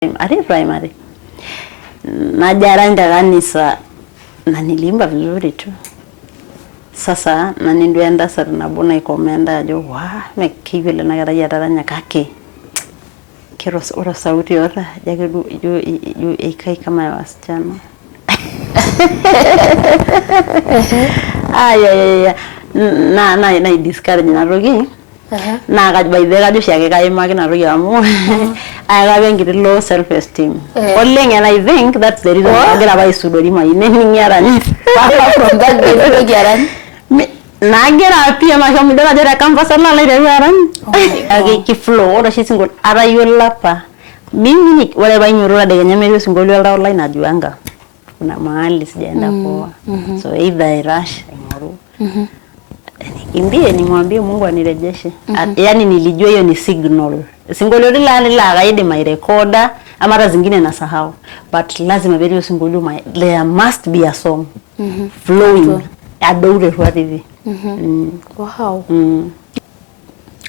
primary. Najaranga kanisa na nilimba vizuri tu. Sasa na ninduenda sasa nabona ikomenda jo mekivile na gara yadaranya kake. Kero ora sauti ora jage ju ikai kama ya wasichana. Ya na discourage na rogi. Na ga by the radio shake ga imagi na rogi amu. I have a low self-esteem. Only, and I think that's the reason I get away to do my name. From that, Nagira appear my home. I come for some later. I keep floor. She's good. Are you lapa? Mimic, whatever you wrote, the enemies go outline at Juanga. Namalis gender for. So if they rush, India nimwambie Mungu anirejeshe. Yaani nilijua hiyo ni signal. Singolio la gaidi my recorder ama mara zingine nasahau. But lazima video singolio there must be a song flowing. Adore what hivi. Wow.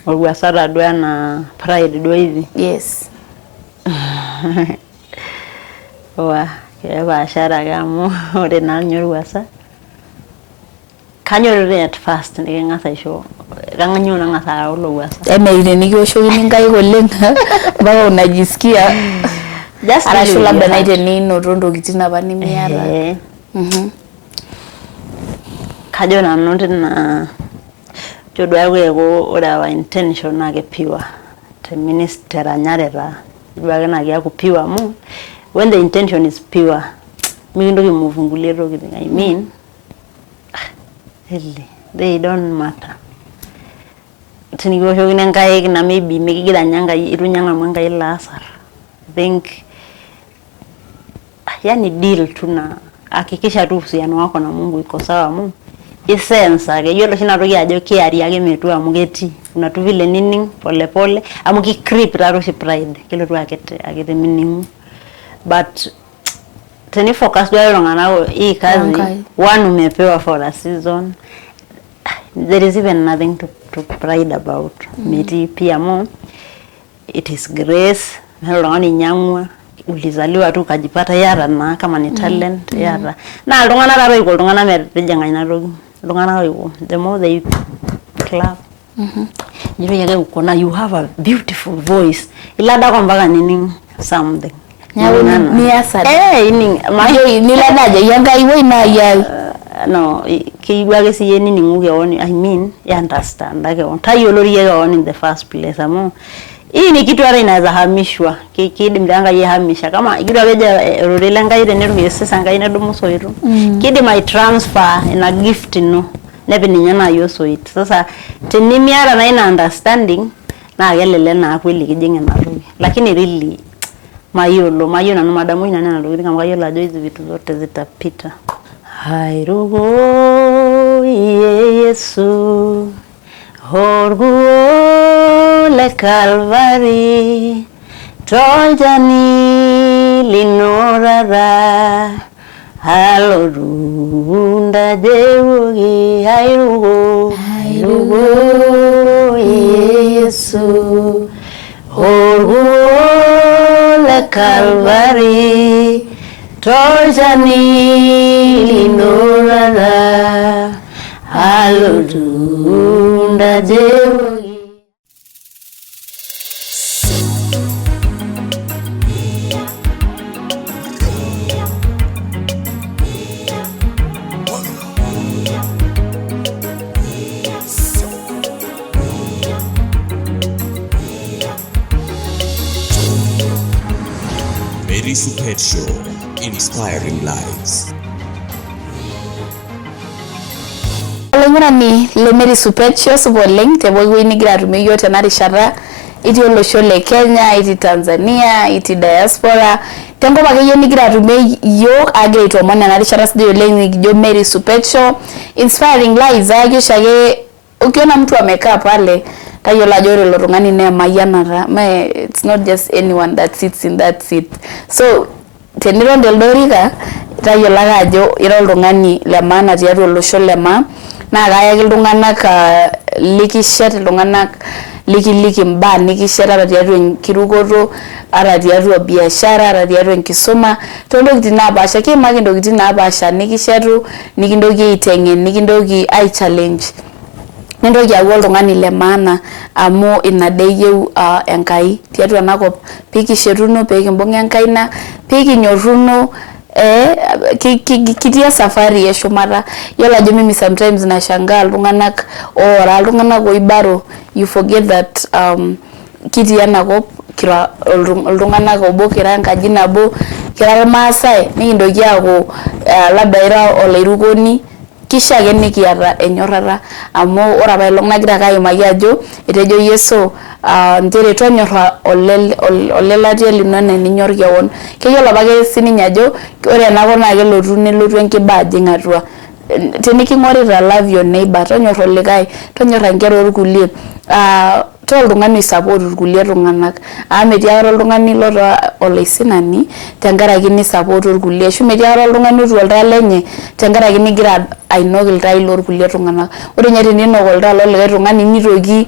Olwasara dwa na pride dwa hivi. Yes. Wa shara gamu ore na nyorwasa. Kanyorere at first ngasa show ganganyuna ngasa ulowasa ile nigyo show ningai golenga baba unajisikia just arashula banaite nino rondo kitina bani miara kajona nonde na jodwa wego ora wa intention nage piwa te minister anyarera jodwa nage kupiwa mu when the intention is pure mindo kimuvunguliro kithi I mean they don't matter. Tinigo shogina ngai na maybe mekigira nyanga irunyanga mwanga ilasar. I think yani deal tuna hakikisha tu uhusiano wako na Mungu iko sawa mu. Essence age yolo shina rogi ajo kiari yake metu amugeti unatu vile nini pole pole amuki creep raro shi pride kilo tu akete meaning but teni focus dwa ngana hii kazi one umepewa for a season. There is even nothing to pride about. Meti pia mo it is grace. Nalongani nyamwa ulizaliwa tu kajipata yara na kama ni talent yara. Na longana raro iko longana merejanga ina rogi. Longana iko the more they clap. Jiro yake ukona you have a beautiful voice. Ilada kwa mpaka nini something. Ni asa ini mayo niladaje yanga iwe na ya no kiwage si yeni ni nguge oni I mean you understand like on tayo lori yega on in the first place amo hii ni kitu ara inaweza hamishwa kidi mlanga ye hamisha kama igiro beja rodelanga ile neru yesesa ngai na domo soiro kidi my transfer in a gift no nebe ninyana yoso it sasa tenimiara na ina understanding na gelele na kweli kijenge na rogi lakini really mayo na madamu ina nena rogi kama kayo la hizo vitu zote zitapita. Hairugo Yesu Horguo le Calvary Toljani linorara Halorunda jewogi Hairugo Yesu Horguo le Calvary Toljani linorara Halorunda jewogi. Mary Supet Show, inspiring lives. Ni le Mary Supet Show suboleng te boy ni gradume yote na rishara iti olosho le Kenya iti Tanzania iti diaspora tengo bagayo ni gradume yo age to mona na rishara studio leng jo Mary Supet Show inspiring lives age shage ukiona mtu amekaa pale tayo la jore lorungani ne mayana me it's not just anyone that sits in that seat so teniro del doriga tayo la gajo iro lorungani le maana tiaru olosho le ma na gaya gildungana ka likishet lungana likiliki mbaa nikishera tiatua enkirukoto ara tiatua biashara ara tiatua enkisuma tontokitin naapasha kiimaki ntokitin naapasha nikishetu nikintoki aitengen nikintoki ai challenge nintoki aaku oltung'ani le maana amu ina deyieu Enkai tiatua enakop pikishetuno pekimbung enkaina pikinyoruno kitia safari eshumata yiolo ajo mimi sometimes nashangaa iltung'anak ora iltung'anak oibaro you forget that kitii enakop kira iltung'anak obo kira enkaji nabo kira irmaasai nikintoki aaku labda ira olairukoni kisha ake nikiata enyorrata amu ore apa ilong nagira kaimaki ajo etejo Yesu njere tonyorra olelatia lino ninyor kewon keyiolo apake sininye ajo ore enakop naa kelotu nelotu enkiba ajing atua teniking'orita love your neighbor tonyorra olikae tonyorra nkera orkulie oltung'ani support irkulie tung'anak metii ake oltung'ani lota olaisinani tenkaraki ni support irkulie ashu metii ake oltung'ani otu oltaa lenye tenkaraki nigira ainok iltai lorkulie tung'anak ore nye teninok oltaa lolikae tung'ani nitoki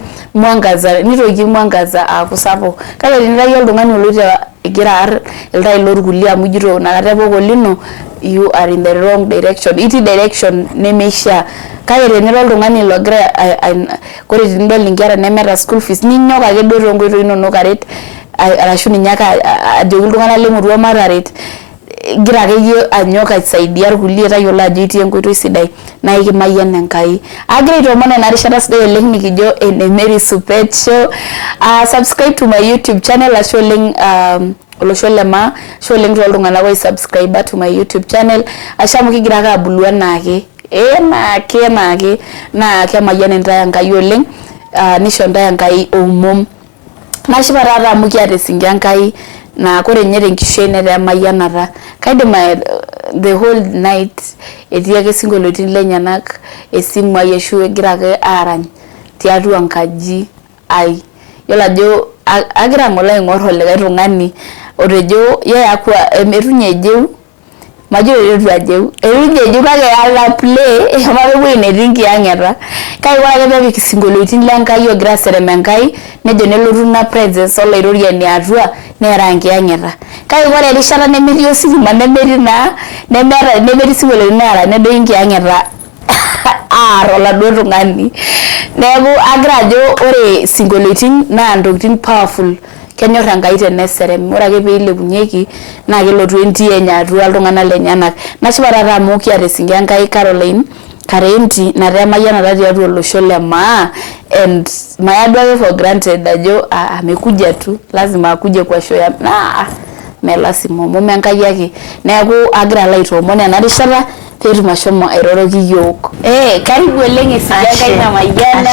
mwangaza aaku sapuk kake tenitaki oltung'ani oloito egira ar iltai lorkulie amu jito nakata epoko lino you are in the wrong direction iti direction nemeisha kake tenira oltung'ani logira kore tenidol inkera nemeeta school fees ninyok ake duo tonkoitoi inonok aret arashu ninye ake ajoki iltung'anak lemurua mataret gira akeyie anyok aisaidia irkulie tayiolo ajo itii enkoitoi sidai naa ikimayian Enkai agira aitoomon ena rishata sidai oleng nikijo ene Mary Supet Show subscribe to my YouTube channel ashu oleng olosho lema ashu oleng toltung'anak oi subscribe to my YouTube channel ashamu kigira ake abulu enaake enaake naa kemayian intae Enkai oleng nisho ntae Enkai omom nashipa taata amu kiata esinki Enkai na kore nye tenkishui netaa emayianata kaidim the whole night etii ake singolioitin lenyenak esimu ai ashu egira ake arany tiatua enkaji ai yiolo ajo agira ng'ola aing'or olikae tung'ani otejo yeye akwa emetunye ejeu majo etu ajeu kake ala play ewuei netii nkiang'eta kake ore ake peepik singolioitin lenkai ogira aserem Enkai nejo nelotu na presence olairoriani atua neera nkiang'eta kake ore erishata nemetii ositima nemetii singolioitin neera nedoi nkiang'eta oladuo tung'ani neeku agira ajo ore singolioitin naa ntokitin powerful kenyor Enkai teneserem ore ake peilepunyeki naa kelotu entii enye atua iltung'anak lenyenak nashipa taata amu kiata esinki Enkai Caroline Karenti nataa emayianata tiatua olosho lemaa and maya duake for granted ajo amekuja tu lazima akuje kwa show ya me lazima mume Enkai ake neeku agira aitoomon ena rishata peetum ashomo airoroki yiok karibu oleng esinki Enkai namayiana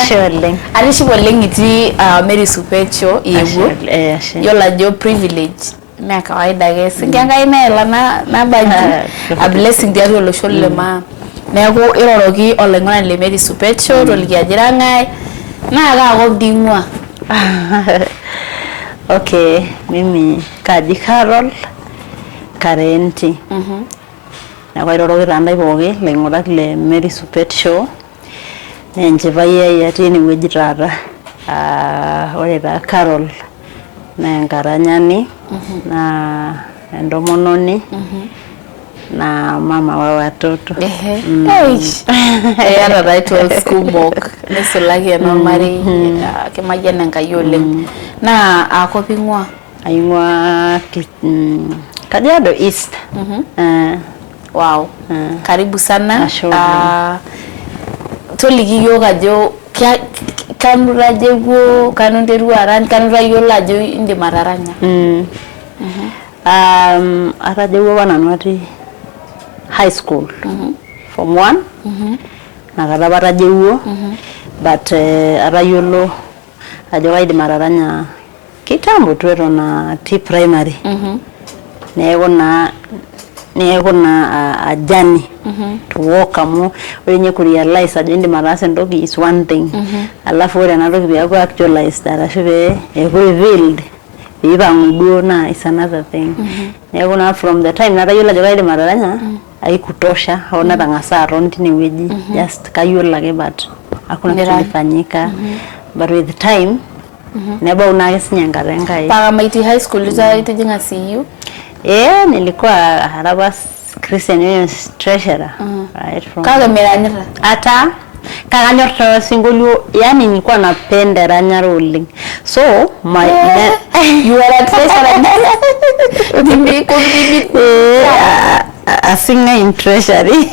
atishipa oleng itii Mary Supet Show iyewuo yiolo ajo privilege mee kawaida ake esinki Enkai neela nabaji a blessing tiatua olosho lemaa neeku iroroki oloing'oni le Mary Supet Show toliki ajira ng'ae naa kaakop dii ing'ua okay mimi kaji Carol Karenti neeku airoroki taandai pooki laing'urak le Mary Supet Show nenchipai ai atii enewueji taata ore taa Carol naa enkaranyani naa entomononi na mama wa watoto eyata titles kumok nesulaki enormarei kemayian Enkai oleng naa akop ing'ua aing'ua Kajiado East wow karibu sana toliki yiok ajo kanu rajewuo kanu nterua arany kanu tayiolo ajo indim ataranya atajewuo apa nanu atii high school form 1 nakata apa atajewuo but atayiolo ajo kaidim ataranya kitambo tu eton atii primary neeku na ajani to walk amu ore nye kurealize ajo indim ataasa entoki is one thing alafu ore ena toki peeku actualized arashu eku revealed peipang'u duo na is another thing neeku na from the time natayiolo ajo kaidim ataranya aikutosha au natang'asa aton tinewueji just kayiolo ake but hakuna kitu kilifanyika but with time nebau na kisinya enkata enkai Paka Mighty High School itijinga CU? Nilikuwa Harabas Christian Union treasurer right from Kaka meranyita ata kakanyor singolio yani nilikuwa napenda ranyara oleng so my you are a treasurer a singer in treasury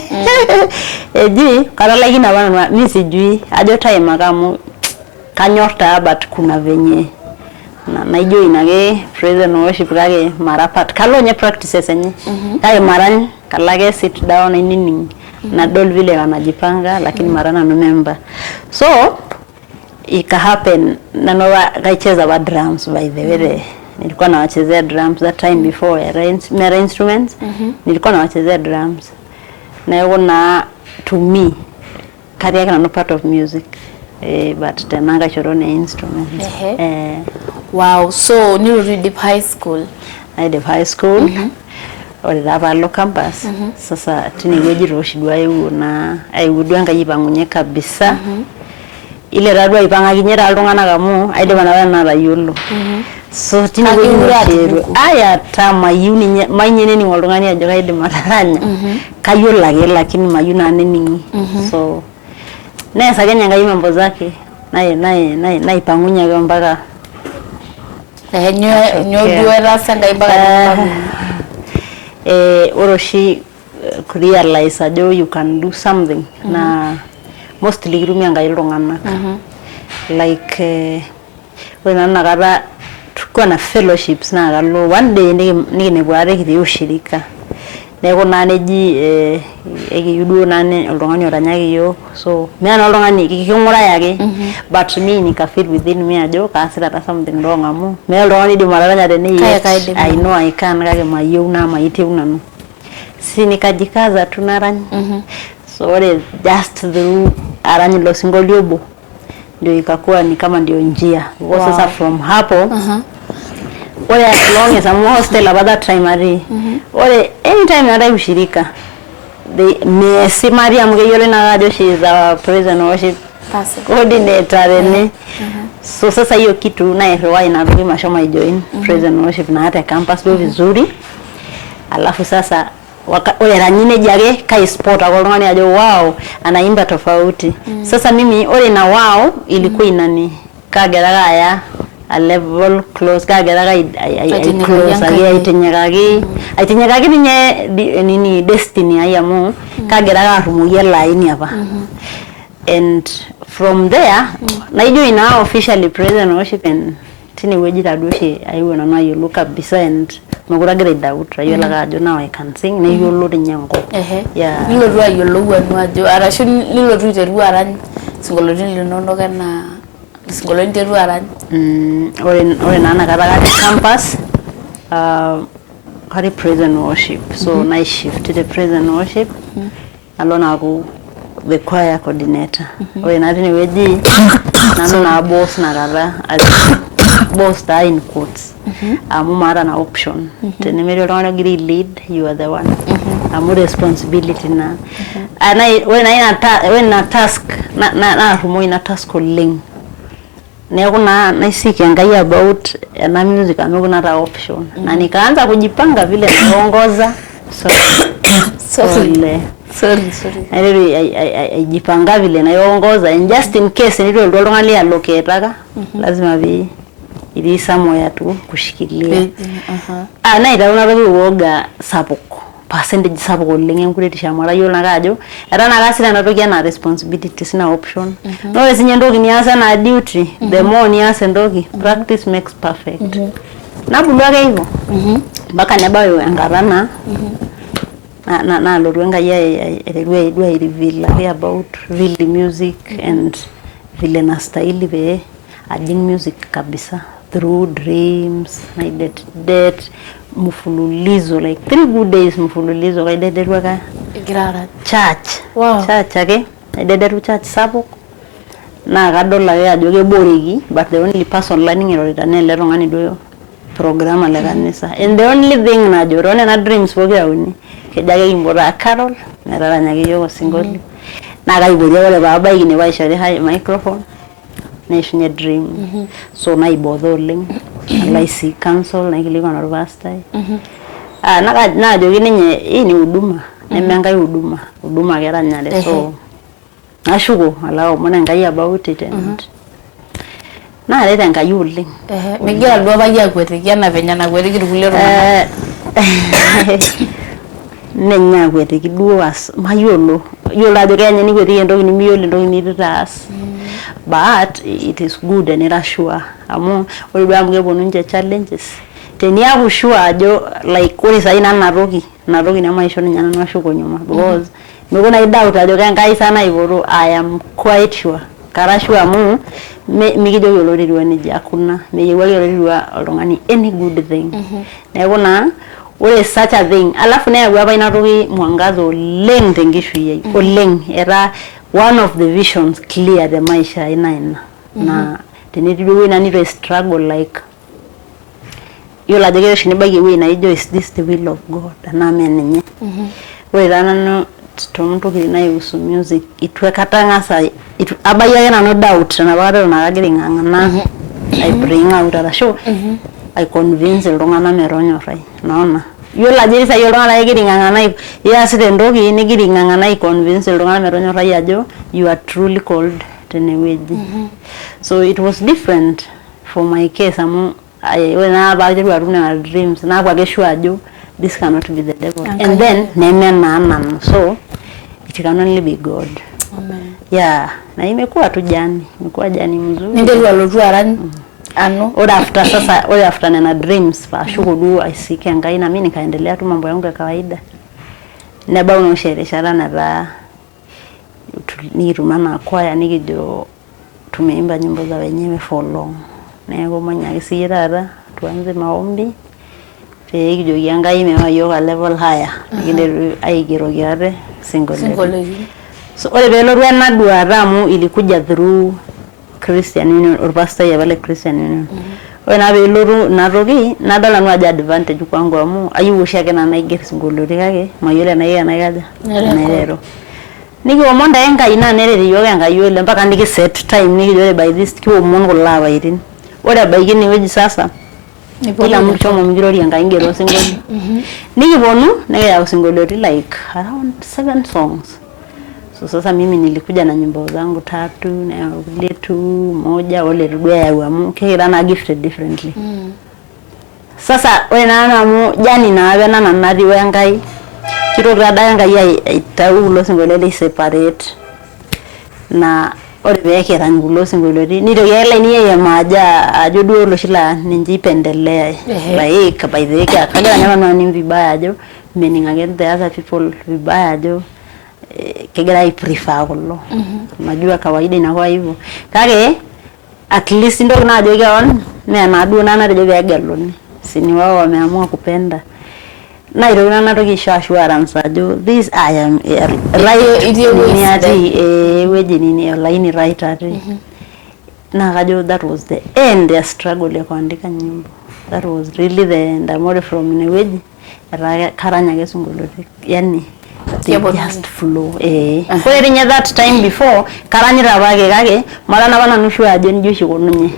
eji karalaki na wana mimi sijui ajo time akamu kanyorta but kuna venye na ijo inage praise and worship kage marapat kalo nye practices enye kage maran kalage sit down nini na dol vile wanajipanga lakini marana no member so ika happen na nowa kaicheza wa drums by the way nilikuwa nawachezea drums that time before mera instruments nilikuwa nawachezea drums na yuko na to me career kana no part of music but tenanga chorone instruments wow so nilo deep high school I did high school ore dava lo campus sasa tini weji roshidwa yu na aigudwa ngayibangunye kabisa ile radwa ipanga kinyera alungana kamu aide bana na rayulo so tini weji roshidwa aya tama yuni manyene ni walungani ajoka ide mataranya kayola ge lakini mayuna nini so nesa kenya ngayi mambo zake nae ipangunya mpaka nyo rasa ngaibaga oroshi realize ajo you can do something na mostly girumia ngai longana like when anakata tukua na fellowships na galo one day nige bware kiti ushirika neko naneji ekiyudu nane oltungani oranyaki yo so me na oltungani kikingura yake but me nika feel within me ajo kaasira ta something wrong amu me oltungani di mararanya tene I know I can kake mayieu na maiteu nanu si nikajikaza tunaranya so just through aranyi lo singolio bo ndio ikakuwa ni kama ndio njia sasa from hapo ore as long as I'm hostel about that time ari ore anytime nada ushirika the Messi Maria mgeyole na radio she is our praise and worship coordinator ne so sasa hiyo kitu na ewa inarudi mashoma join praise and worship na hata campus do vizuri alafu sasa ore ranyine jage kai sport akolongani ajo wow anaimba tofauti sasa mimi ore na wow ilikuwa inani kageraga ya a level close kageraga close aitenyagagi nini destiny ayamu kageraga rumuye line hapa and from there na ijo ina officially praise and worship and tini weji tadushi aiwe na you look up beside magura grade out ayo laga ajo now I can sing na yo lo nyango yeah nilo ruwa yo lo wanu ajo arashu nilo ruwa ruwa aran singolo linono kana singolo nteru aran ore nana karaga campus kari praise and worship so night shift to the praise and worship alona ku the choir coordinator ore na tini weji nano na boss na kara boss ta in quotes mara na option tene mere rona giri lead you are the one responsibility na anai when na task na rumo ina task link neko na seek ngai about na music amego na option na nikaanza kujipanga vile naongoza sorry I jipanga vile naongoza and just in case ndio ndo ngali allocate lazima vi ili somewhere tu kushikilia na itaona roho uoga sapoko percentage sapoko lenge kuletisha mara yona kajo era nakasira natoki na responsibility sina option no esinye ndoki niasa na duty the more niasa ndoki practice makes perfect nabulwa hivyo mpaka nabayo angarana na lorwenga ye elwe reveal about really music and vile na style be adding music kabisa through dreams I did mufululizo like 3 good days mufululizo I did waka Girara church wow church age I did church sabo na gadola ya joge borigi but the only person learning it na le rongani do program la kanisa and the only thing na jorone na dreams boga uni kejage imbora carol na rara nyage yo single na ga iboje wale baba igine baishare hai microphone naishunye dream so naibodho oleng alaisi cancel naikilikuwa na pastor najoki ninye hii ni huduma nemengai huduma kera nyale so ashuko alao mona ngai about it and na leta ngai oleng migira duo apa yakwetiki ana penya na kwetiki kulie tung'anak nenya kwetiki duo as mayolo yola ajo kenya ni kwetiki entoki nimiyolo entoki nititaas but it is good and irashua amu ore duo amu keponu nje challenges teniaku sure ajo like ore sai natoki nemaisho ninye nanu ashuko nyuma because mekuna doubt ajo kengai sana ivoro I am quite sure karashua amu mikijo yoloriwa nije akuna meyewa yoloriwa oltung'ani any good thing neeku na ore such a thing alafu neyau apa inatoki mwangazo oleng tenkishui oleng era one of the visions clear the maisha ina na tenitibiwe na nito struggle like yola jege shinibaye we na ijo is this the will of God na amenye we nanu tomuntu kina yusu music itwekatangasa abaye na no doubt na bado na agiringangana I bring out a show I convince iltung'ana meronyorai naona yola jeri sa yoltung'ana agiringangana yasite ndoki nigiringangana I convince iltung'ana meronyorai ajo you are truly called teneweji so it was different for my case amu when I about to dreams na kwa gesho ajo this cannot be the devil and then nemen so it can only be God. Amen. Yeah, na imekuwa tu imekuwa jani mzuri. Ndio alotu arani ano ora after na dreams pa shukudu aisike ngai na mimi nikaendelea tu mambo yangu ya kawaida. Na bao no shereshara na ba nirumana kwaya nikijo tumeimba nyimbo za wenyewe for long. Nego manya kisirara tuanze maombi. Kijo yanga imewa yoga level higher. Ngine aigiro yare single. So ole belo ruana duaramu ilikuja through Christian Union or pastor ya wale Christian Union. Wena belo narogi nadala no aja advantage kwangu amu ayu ushake na naige single kake mayole na yeye anagaja. Naero. Niki omonda enga ina nereri yoga enga yole mpaka niki set time niki jole by this kiwo mongo lava itin. Ora baigini weji sasa. Kila mtu chomo mgirori enga ingero single. Niki bonu nege ya single like around 7 songs. So sasa mimi nilikuja na nyimbo zangu 3 na ile 2 moja ole rugwe ya amu kila na gifted differently. Sasa we na amu jani na abe na nadi we ngai kiro grada ngai ya itaulo singolele separate na ole beke rangulo singolele ni yele ni ye maja ajodu lo shila ninjipendelea like by the ka kagera nyama ni vibaya ajo meaning again the other people vibaya ajo kegera I prefer kullo najua kawaida inakuwa hivyo kage at least ndo na joge on na adu na joge agaloni sini wao wameamua kupenda na ilo na toki assurance ajo this I am right weje nini line right ati na kajo that was the end ya struggle ya kuandika nyimbo that was really the end amore from neweji karanya gesunguloti yani just flow kwa rinya that time before karanyira bage kage marana bana nushu aje njushi konunye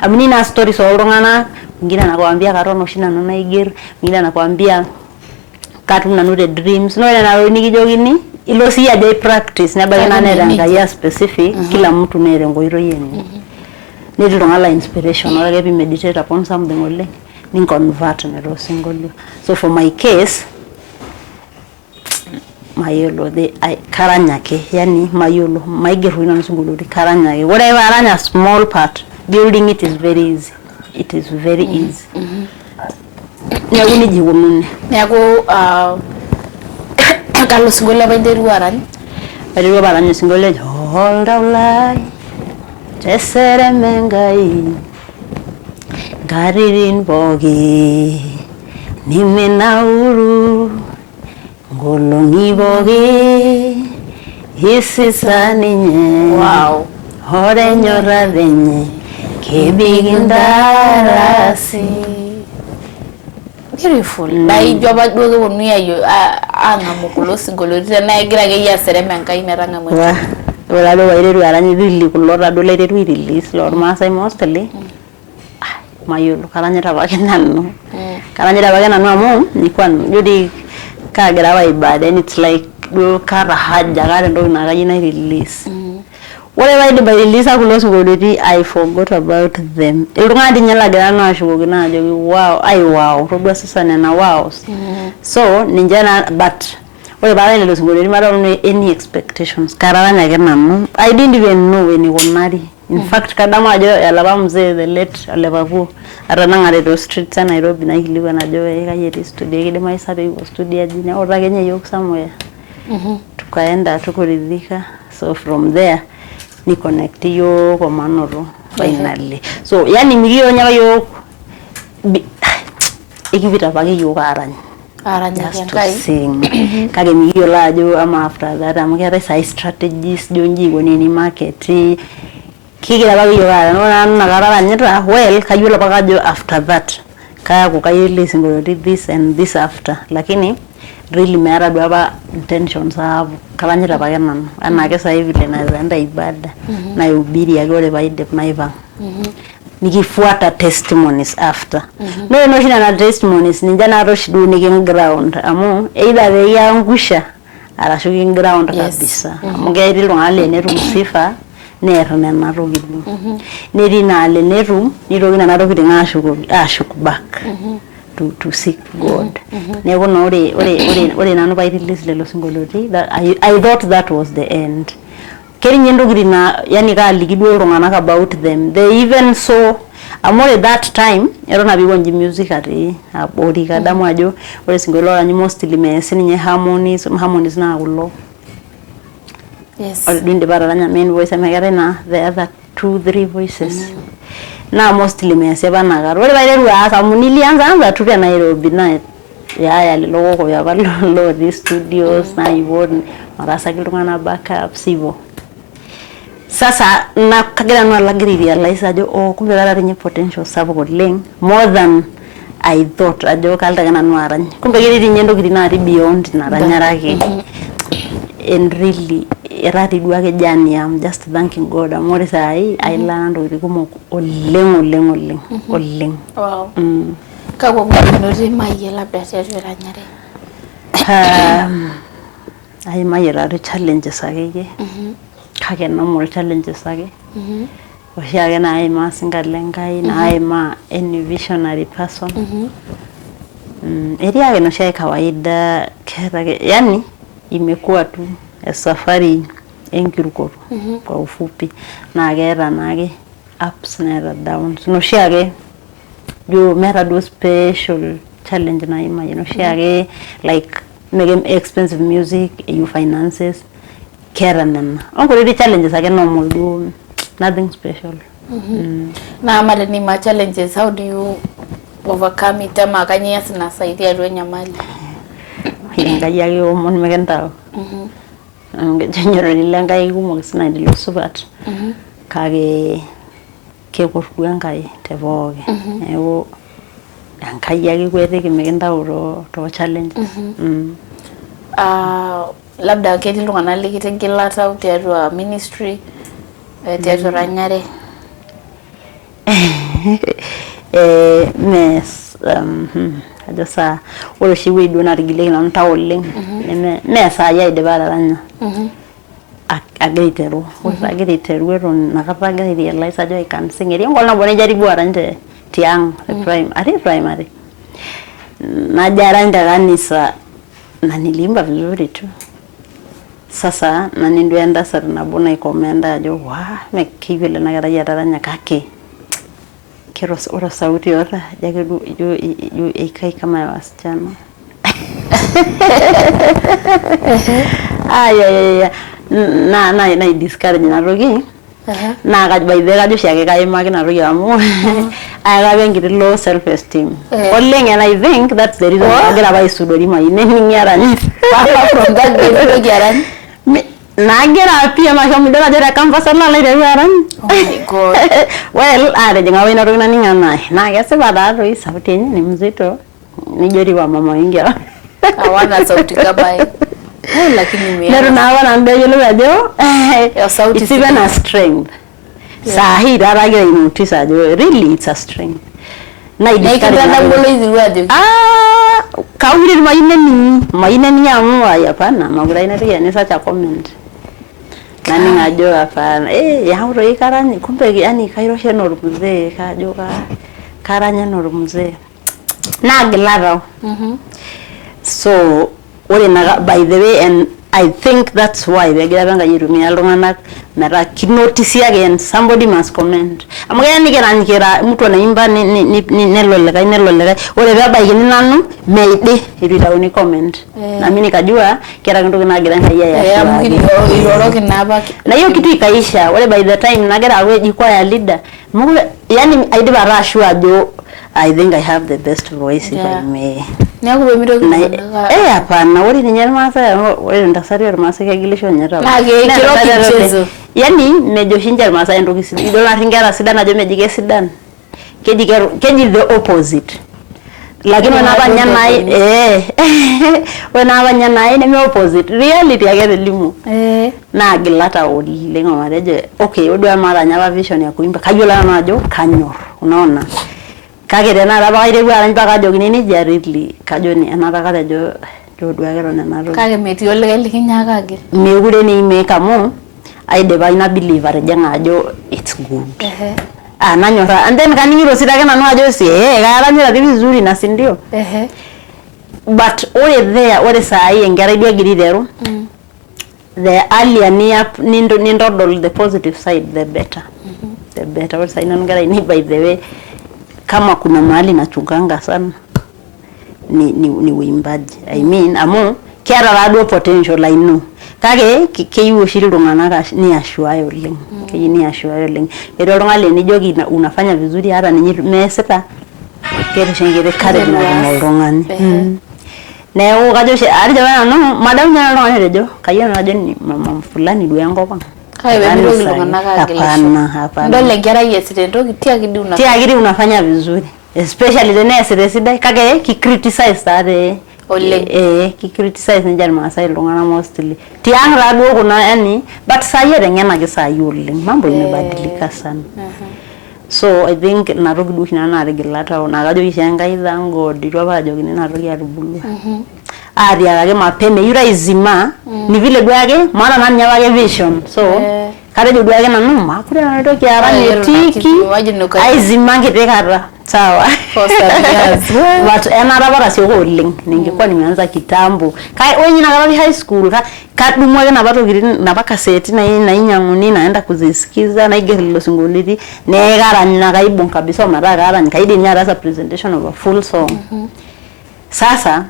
amini na story so urongana ngina nakwambia karono shina nona igir ngina nakwambia katuna nure dreams no na ro nikijogini ilo si aje practice na bage na nera ya specific kila mtu nere ngoiro yeni ni ndongala inspiration or get meditate upon something ole ni convert na ro single so for my case mayolo de karanyake yani mayolo maigeru ina nsunguluri karanyake whatever aranya small part building it is very easy nyaguni jiwunune nyago kalo singola banderu arani ariwa baranya singole hold down lie tesere mengai garirin bogi nimenauru ngolongi bogi hisisaninye wow hore nyora denye kebigindarasi beautiful dai joba dogo wonu ya yo anga mukulo singolo na igira ge ya sereme nkai meranga mwe ora do waireru arany really kulo tado laireru release lor Maasai mostly mayolo karanyita pake nanu karanyita pake nanu amu nilikuwa jodi kagira wa ibada and it's like do kara haja kare ndo nakaji na release whatever the by release akulo singoloti I forgot about them ilungadi nyala gira no ashugo na jo wow robwa sasa na wow so ninjana but wale bala ile singoloti mara no any expectations kararanya ke nanu I didn't even know when you were married. In fact kadama ajo yalaba mzee the late Lebavu atanangare do streets na Nairobi na hiliwa na jo yeye studio ile maisa be studio jina ora Kenya yok somewhere tukaenda tukuridhika so from there ni connect yo kwa manoro finally so yani migio nyaka yo ikivita pake yo aranya yangai kage migio lajo ama after that amukera sai strategies jonji wonini market kigira bagi yoga no na gararanyita well kayula bagajo after that kaya kukayili singoloti this and this after lakini really mera dwaba intentions have kalanyita bagena anake sasa hivi tena zaenda ibada na ubiri agore baide maiva nikifuata testimonies after no shina na testimonies ninjana roshidu niking ground amu either they angusha ala shuking ground kabisa mugairi longale ne rumsifa nero na rogidu nerina ale nerum nirogina na rogidu ngashuku back to seek God nego no ore nanu by release lelo singoloti that I thought that was the end kerinyendo girina yani ka ligidu rongana about them they even saw amore that time erona biwonji music ati abodi kadamu ajo ore singolola ni mostly mesini nye harmonies na ulo yes or doing the baranya main voice na the other 2-3 voices na mostly meseba na garo ore baire ruwa samu nilianza tu ya Nairobi na ya lelo ko ya balo the studios na ibon marasa kilungana backup sivo sasa na kagira no lagiri realize ajo kumbe dala renye potential sabu godling more than I thought ajo kalta kana no arany kumbe giri nyendo giri na beyond na ranyarake and really erati duake jani I'm just thanking God amore sai I learned ulikumo oleng wow kako ngonozi mayela bese ranyare ai mayela the challenges agege kage normal challenges age oshiage na ai ma singalengai na ai ma any visionary person area no shai kawaida kerage yani imekuwa tu safari enkiruko kwa ufupi na gera nage ups na downs no share you mera do special challenge na ima you know share like make expensive music you finances kera nana onko the challenges again normal do nothing special na mali ni ma challenges how do you overcome it ama kanyia sina saidia rwenya mali hinga yayo mon megenta generally langa igumo sina ndilo subat kage ke kurkuangai tevoge ewo ankai yake kwete kimegenda uro to challenge labda keti lungana likitengela sauti ya ministry teatro ranyare mes ajosa olo shiwe do na rigile na ntawoleng mesa ya de bararanya agreiteru wero nakapanga realize ajo I can sing eri ngol na bone jaribu arante tiang primary na jaranda kanisa na nilimba vizuri tu sasa na ninduenda sasa na bona ikomenda ajo mekivile na gara yararanya kake kero ora sauti ora yake yo ikai kama ya wasichana ya na discourage na rogi na ga baidera jo shake kai magina rogi amu aga bengi low self esteem oleng and I think that's the reason I get about sudori mai neni yarani from that day yaran Nagira pia mashamudera jera campus la le yaran oh my god well are jenga wina rogina ninga na gese bada ro isabteni ni mzito ni jeri wa mama ingia hawana sauti kama Lakini Nero na wana ndio ajo. sauti It's even a strength. Sahi dara gira inutisa ajo. Really it's a strength. Na ikipenda ngolo hizi waje. Kauli maine ni amua yapana magura ina ria ni sacha comment. Nani ngajo hapana. Yauro ikarani kumbe yani kairo sheno rubuze kajo karanya no rumuze. Na gilaro. So by the way, and I think that's why begira banga yirumia lungana mera notice again somebody must comment. Amugaya nikira mtu anaimba ni nelolega ore baba yini nanu meide irida uni comment. Na mimi nikajua kila kitu kinagira ya mugiri iroroke naba na hiyo kitu ikaisha. Ore by the time nagira awe jikwa ya leader mugu yani aidiba rashu ajo I think I have the best voice if I may. Nyaku bemiro Hapana, ori ni nyarmasa, ori ndasari armasa kagilisho nyara. Na kiro kichezo. Yani mejo hinja armasa ndo kisidi. Idola ringara sidan ajo mejige sidan. Keji the opposite. Lakini wanabanya nae wanabanya nae ni opposite. Reality yake limu. Na gilata ori lengo mareje. Okay, odwa mara nyaba vision ya kuimba. Kajola najo kanyor. Unaona? Kage dena raba ire gwa ran baga jogini ni jarili kajoni anaba ka jo dodwa gero na naro kage meti ole likinya kage me gure ni me kamo I de baina believer janga jo it's good ananyora and then kaningiro sidake nanu ajo si garanyira vizuri na sindio but ore sai engara idia giridero the earlier nindo the positive side the better ore sai nanu ngara ni by the way kama kuna mahali nachunganga sana ni uimbaji. I mean amu kiara rado potential I know. Kage kiyu shirungana ni ashwayo ling. Kiyi ni ashwayo ling. Pero ngale ni jogi unafanya vizuri hata ni meseta. Kero shengere kare na ngorongani. Na o gajo she arja wana no madam nyana no rejo. Kayo na jeni mama fulani du yango kwa. Kai bemiro ngana kage. Hapana. Ndole ngera yesite ndo tia gidi unafanya vizuri. Especially the next resident kage ki criticize tare ki criticize ni jarma sai lungana mostly tiang rado kuna yani but sayere ngena ge sayule mambo imebadilika sana so I think narogi dushina na regulata na gajo ishanga izango dirwa bajo gine narogi arubulu ari yake mapeme yura izima ni vile gwage mwana nanya wage vision so kare jodwa yake nanu makure na ndo kiara tiki aizimange tekara sawa but enara bara sio holding ningekuwa nimeanza kitambo kai wenyi na garali high school kadumwa na bato girini na baka seti na inyanguni naenda kuzisikiza na igerilo singoliti ne garani na kaibon kabisa mara garani kaidi nyara sa presentation of a full song sasa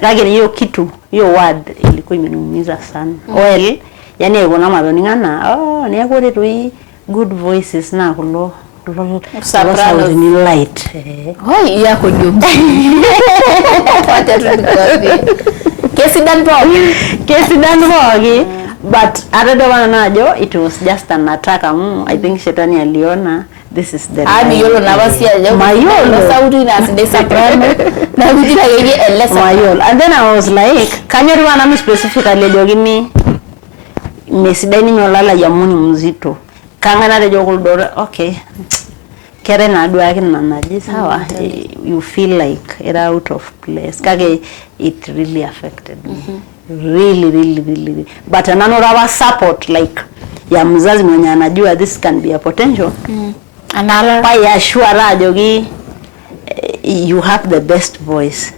kage hiyo kitu hiyo word ilikuwa imeniumiza sana well yani egona madoningana ni akore tu good voices na kulo soprano ni light hoi yako jumbe pata tu kesi dan bogi but other one najo it was just an attack I think shetani aliona this is the yolo na basi ajo mayolo sauti na side soprano na kujira yeye elesa mayolo and then I was like kanyori wana me specifically jogini mesidaini nyolala yamuni mzito kangana rejo kuldora okay kere na adwa yake na naji sawa you feel like it out of place kage it really affected me really but ananora support like ya mzazi mwenye anajua this can be a potential anala pa ya shwara jogi you have the best voice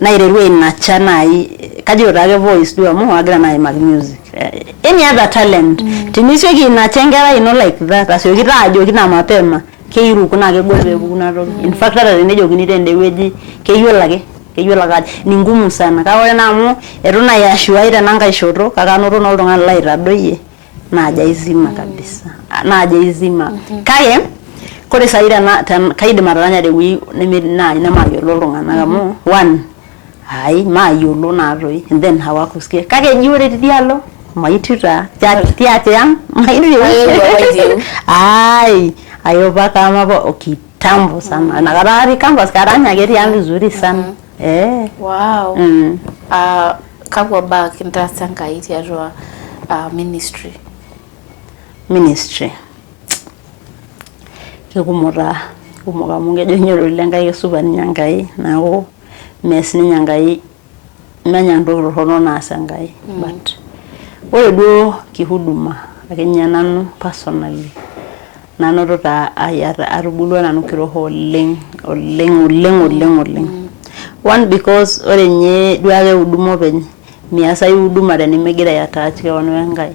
na irewe na chana kaji orage voice do mo agra na mag music any other talent tinisyo gi na chengera like that asyo girajo gina mapema keiru kuna ke golwe kuna ro in fact ara ne jogi ni tende weji keyola ni ngumu sana kawale namu eruna ya shwaira nanga ishoro kakanoro no ndonga laira doye na ajaizima kabisa na ajaizima kaye kore saira na kaide maranya de wi na mayolo ndonga kamo one hai mayolo na roi and then hawakusikia kage jure dialo maitira tiate yang mairi ayo baka mabo kitambo sana na garari kamba skaranya geri yangu zuri sana wow kakwa baa kintaasa Enkai tiatua ministry kumok amu kejo nyoro Enkai kesupat ninye Enkai naaku mees ninye Enkai menya ntokitin torrono naas Enkai but ore duo kihuduma akenye nanu personally nanoto atubulua nanu kiroho oleng. One because ore nye duake huduma openy miasai huduma tenimigira attach keon Enkai.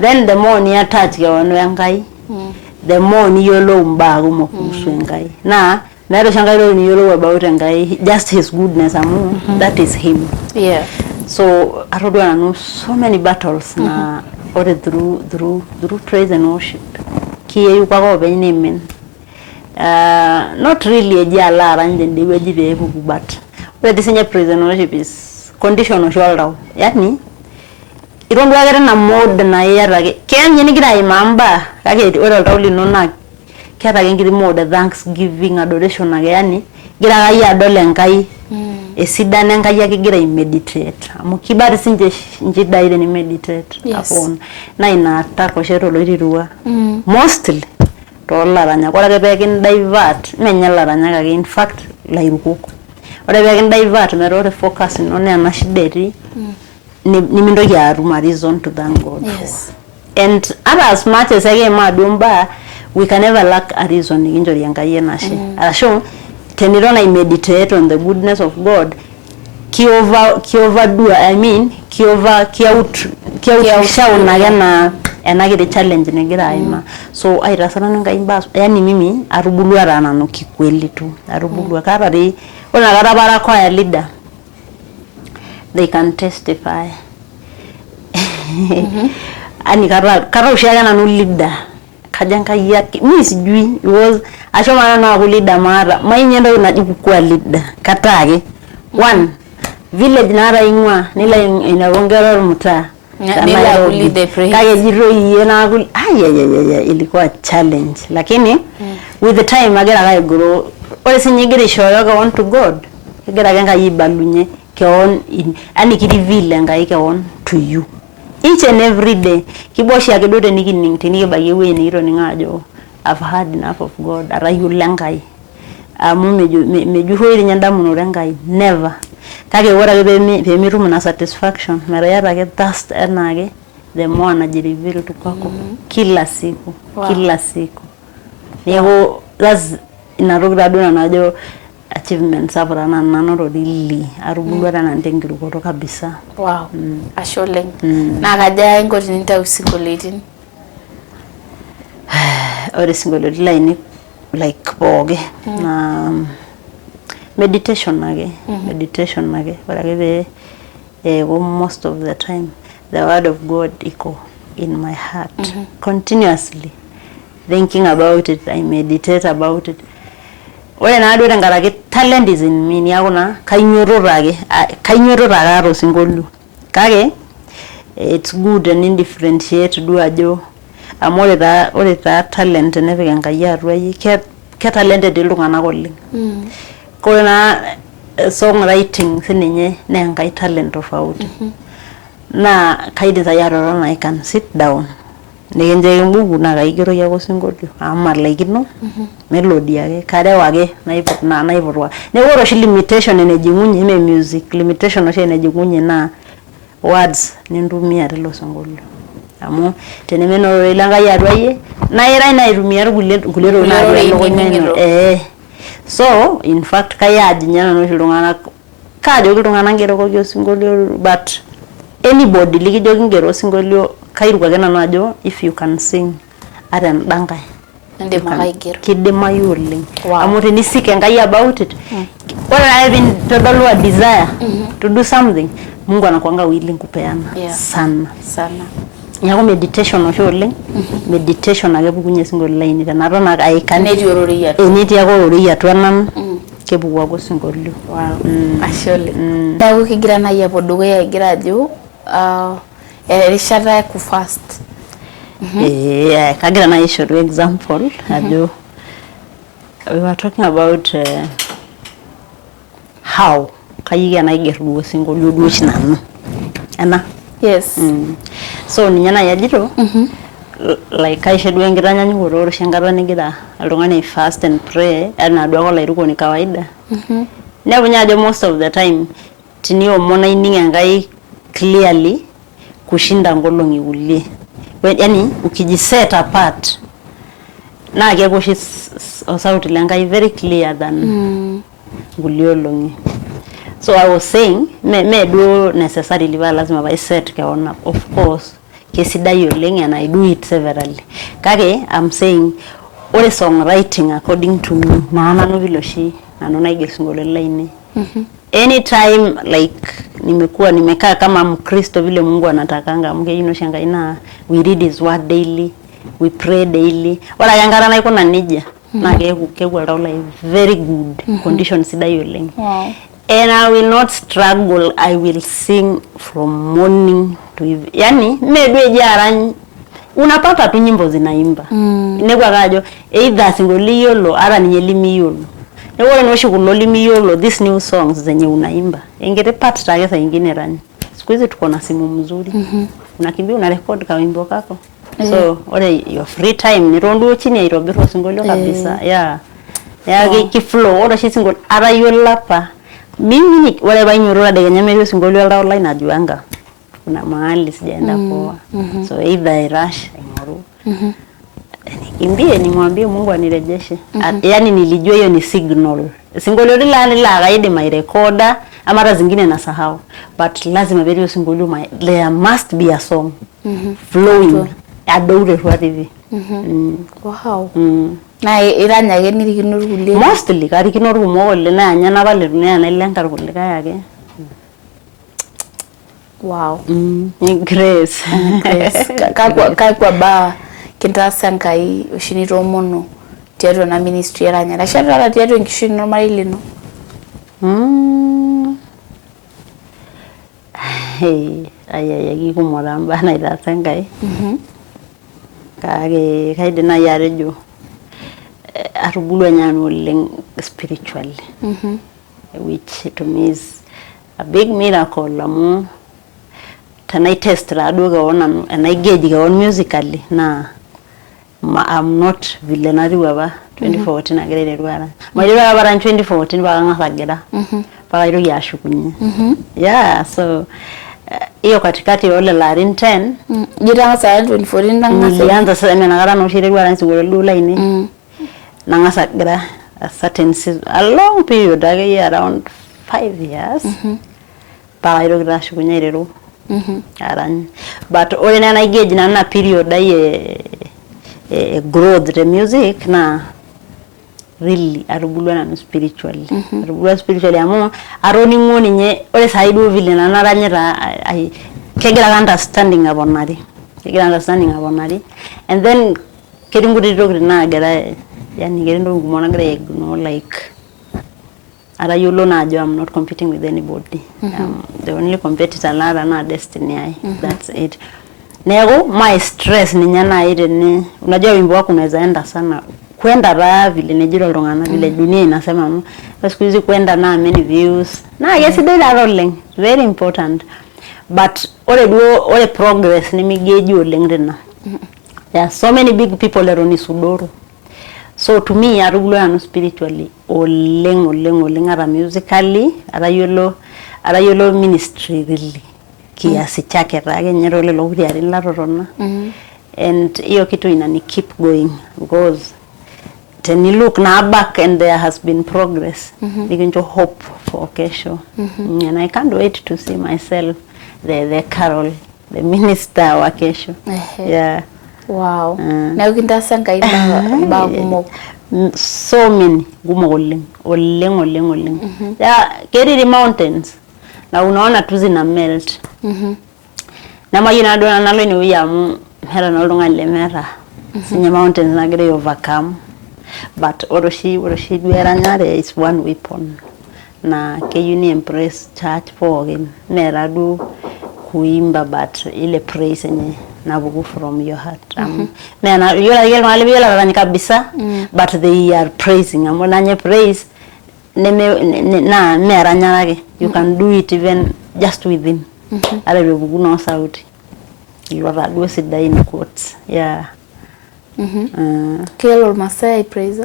Then the more ni attach keon Enkai the more niyiolou mbaa kumok kuhusu Enkai. Na meeta Enkai toki niyiolou about Enkai, just his goodness amu that is him. Yeah. So atodua nanu so many battles na ore through praise and worship kiyeyu kwa openy nemen. Not really eji ala arany tende weji peepuku but ore tisinye praise and worship is condition oshi oltau. Yani iton duake na mode na iyata kenye nigira aimamba kake ore oltau lino na keeta enkiti mode thanksgiving adoration ake yani gira kai adol Enkai esidano Enkai ake gira meditate amu kibati sinje njidai teni meditate upon na ina tako sheto loitirua mostly tolaranya ore ake pekin divert menya laranya ake in fact lairukok ore pekin divert metaa focus ino na ena shida etii nimintoki atum a reason to thank God yes. And as much as I madumba we can never lack a reason nikinjori Enkai enashe arashu teniro na meditate on the goodness of God ki overdo I mean ki shout na gena enakiti challenge nigira aima so aitasana Enkai mbaa yani mimi arubulua nanu kikweli tu arubulua karari ona kata para kwa leader they can testify ani kara ushaga nanu leader kaja Enkai yake mimi sijui it was ashoma na ku leader mara mainyendo unajikukua leader katage one village nara ingwa nila inagongera mtaa nila kulide praise kage jiro yena ku ilikuwa challenge lakini with the time agera kai grow ore sinyigire shoyo ga want to God igera Enkai balunye keon ani kiriveal Enkai keon to you each and every day kiboshi akedote nikining tenibaye we niro ningajo I've had enough of God arayula Enkai amu mejuhoiri nyandamuno Enkai never kage ora pemirum na satisfaction merayata ke thirst enage the more najiriviru tukako kila siku niego that's inarogradona najo achievements abrana nanoro really arubulwa na ndengiruko kabisa wow asholeng na kaja ngoti nita usingoletin ore singoleti line like boge na meditation nage whatever most of the time the word of God echo in my heart continuously thinking about it I meditate about it ore na adore ngarake talent is in me ni akuna kainyorora aro singolu kage it's good and indifferentiate do ajo amore ta talent nepika Enkai atua yi ke talented iltung'anak oleng ko na songwriting sininye na Enkai talent tofauti na kaidesire na I can sit down nikenje mbugu na kaigero yako singolio ama laikino melody yake karewa ake naipotwa ne woro shi limitation enejingunye ime music limitation oshe enejingunye na words nindumia telo singolio amu tenemeno Enkai atwaye na ira inaitumia kulero na lokonyo so in fact kayaji nyana no shilungana kajo kilungana ngero ko singolio but anybody likijo ngero singolio kairuka gena najo if you can sing aran dangai ande makaigero kidimayu oleng amu tenisike Enkai about it when I have been todolu a desire to do something Mungu anakuanga willing kupeana sana nyako meditation osho oleng meditation ake bukunye singolio line tanaro na I can eneti yako rori atwanan kebuwa ko singolio ashole dawo kigira na yapo duwe igira ajo erishata ku fast kagira na issue example ajo we were talking about how kayiga na igerduo singolio duo chinanu ena Yes. So ninye na yajito like kaisha duwe nkitanyanyukoto oroshi enkata nigira oltung'ani fast and pray ana duake olairukoni kawaida nepunya ajo most of the time tiniomona ining Enkai clearly kushinda nkolong'i kulie yani ukijiset apart na kekoshi osauti lenkai very clear than kulie olong'i. So I was saying me do necessarily ba lazima ba set keon up, of course kesidai oleng and I do it severally. Kake I'm saying ore songwriting according to me na nanu viloshi nanu naiger singolio laini. Anytime like nimekaa kama Mkristo vile Mungu anatakanga mke yino shanga ina we read his word daily, we pray daily. Wala yangara na iko na nija na kegwa raula very good condition sidai oleng. Wow. And I will not struggle, I will sing from morning to evening. Yani medwe jara unapata tu nyimbo zinaimba. Negwa kajo either singoli yolo ara ninyelimi yolo. Ewa noshi kulolimi yolo these new songs zenye unaimba. Engete part tagesa ingine rani. Siku hizi tuko na simu mzuri. Unakimbia una record ka wimbo kako. So ore your free time ni rondo chini ya irobiro singolio kabisa. Yeah. Ya ki flow ora shi singol ara yolapa. Mimi wale banyurura de nyamero singolio la online ajuanga. Kuna mahali sijaenda poa. So either I rush ngoru. Nikimbie nimwambie Mungu anirejeshe. Yani nilijua hiyo ni signal. Singolio la gaide my recorder amara zingine nasahau. But lazima video singolio there must be a song flowing. Adore what hivi. Wow. Na iranya ke nirikinor kulie. Mostly karikinor kumole na nyana bale na lenga kulie kayake. Wow. Grace. Kwa ba kintasa Nkai ushiniro mono tiato na ministry eranya. Na shara tiato nkishini normal lino. Hey, ayaya gikumoramba na idasa Nkai. Kage kaide na yarejo arubulwa nyano oleng spiritually. Which to me is a big miracle amu tanai test rado ga ona and I gauge ga on musically na I'm not villenary waba 2014 agrere rwara majira bara 2014 ba ngasa gera ba iro yashukunye yeah so iyo katikati ole larin 10 jira sa 2014 nangasa nilianza sasa mimi nagara no shire rwara nsigolo lula ini nangasa gera a certain a long period around 5 years ba iro gra shukunye rero aran but ole na gauge na period growth the music na really arubulwa na spiritually arubulwa spiritually amo aroni ngoni nye ole saidu vile na naranyira ai kegera understanding abonari and then kedingudi dogri na gera yani gerendo ngumona gera no like ara yulo na jo I'm not competing with anybody the only competitor na destiny ai that's it. Nego my stress ni nyana ile ni unajua wimbo wako unaweza enda sana kwenda ra vile nejiro rongana vile dunia inasema siku hizi kwenda na many views na yes they are rolling very important but ole progress ni migeji olengena there are so many big people eroni sudoro so to me arugulwa spiritually oleng ara musically ara yolo ministry really kiasi chake rage nyerole lobri ari la rorona and hiyo kitu inani keep going because then you look now back and there has been progress you can just hope for kesho and I can't wait to see myself the Carol the minister wa kesho yeah wow na ukindasa Nkai ba gumo so many gumo oleng yeah get the mountains na unaona tu zina melt na majina dona nalo ni uyamu hera no longa lemera sinya mountains na gere overcome but oroshi duera nyare is one weapon na keyuni embrace church for him nera du kuimba but ile praise nye na bugu from your heart na yola mali yola rani kabisa but they are praising amona praise na mera nyarage you can do it even just within ala rebugu no sauti ilo radio sidain quotes yeah Kelo Masai praise